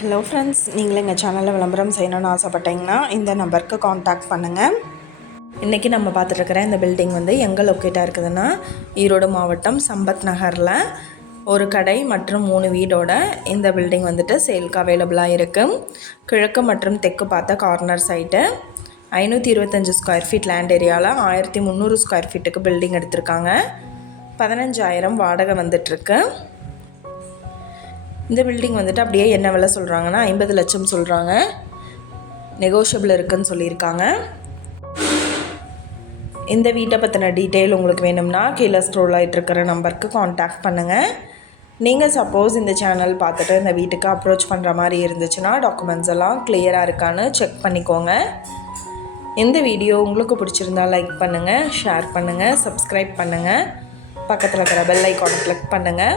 Hello friends நீங்களும் எங்கள் சேனலில் விளம்பரம் செய்யணும்னு ஆசைப்பட்டீங்கன்னா இந்த நம்பருக்கு காண்டாக்ட் பண்ணுங்கள் இன்றைக்கி நம்ம பார்த்துட்ருக்கிற இந்த பில்டிங் வந்து எங்கே லொக்கேட்டாக இருக்குதுன்னா ஈரோடு மாவட்டம் சம்பத் நகரில் ஒரு கடை மற்றும் மூணு வீடோட இந்த பில்டிங் வந்துட்டு சேல்க்கு அவைலபிளாக இருக்குது கிழக்கு மற்றும் தெற்கு பார்த்த கார்னர் சைட்டு ஐநூற்றி இருபத்தஞ்சி ஸ்கொயர் ஃபீட் லேண்ட் ஏரியாவில் ஆயிரத்தி முந்நூறு ஸ்கொயர் ஃபீட்டுக்கு பில்டிங் எடுத்திருக்காங்க. பதினஞ்சாயிரம் வாடகை வந்துட்டுருக்கு. இந்த பில்டிங் வந்துட்டு அப்படியே என்ன விலை சொல்கிறாங்கன்னா ஐம்பது லட்சம் சொல்கிறாங்க நெகோஷியபிள் இருக்குன்னு சொல்லியிருக்காங்க. இந்த வீட்டை பற்றின டீட்டெயில் உங்களுக்கு வேணும்னா கீழே ஸ்க்ரோல் ஆகிட்டு இருக்கிற நம்பருக்கு காண்டாக்ட் பண்ணுங்கள் நீங்கள் சப்போஸ் இந்த சேனல் பார்த்துட்டு இந்த வீட்டுக்கு அப்ரோச் பண்ணுற மாதிரி இருந்துச்சுன்னா டாக்குமெண்ட்ஸ் எல்லாம் கிளியராக இருக்கான்னு செக் பண்ணிக்கோங்க. இந்த வீடியோ உங்களுக்கு பிடிச்சிருந்தா லைக் பண்ணுங்கள் ஷேர் பண்ணுங்கள் சப்ஸ்கிரைப் பண்ணுங்கள் பக்கத்தில் இருக்கிற பெல் ஐக்கானை கிளிக் பண்ணுங்கள்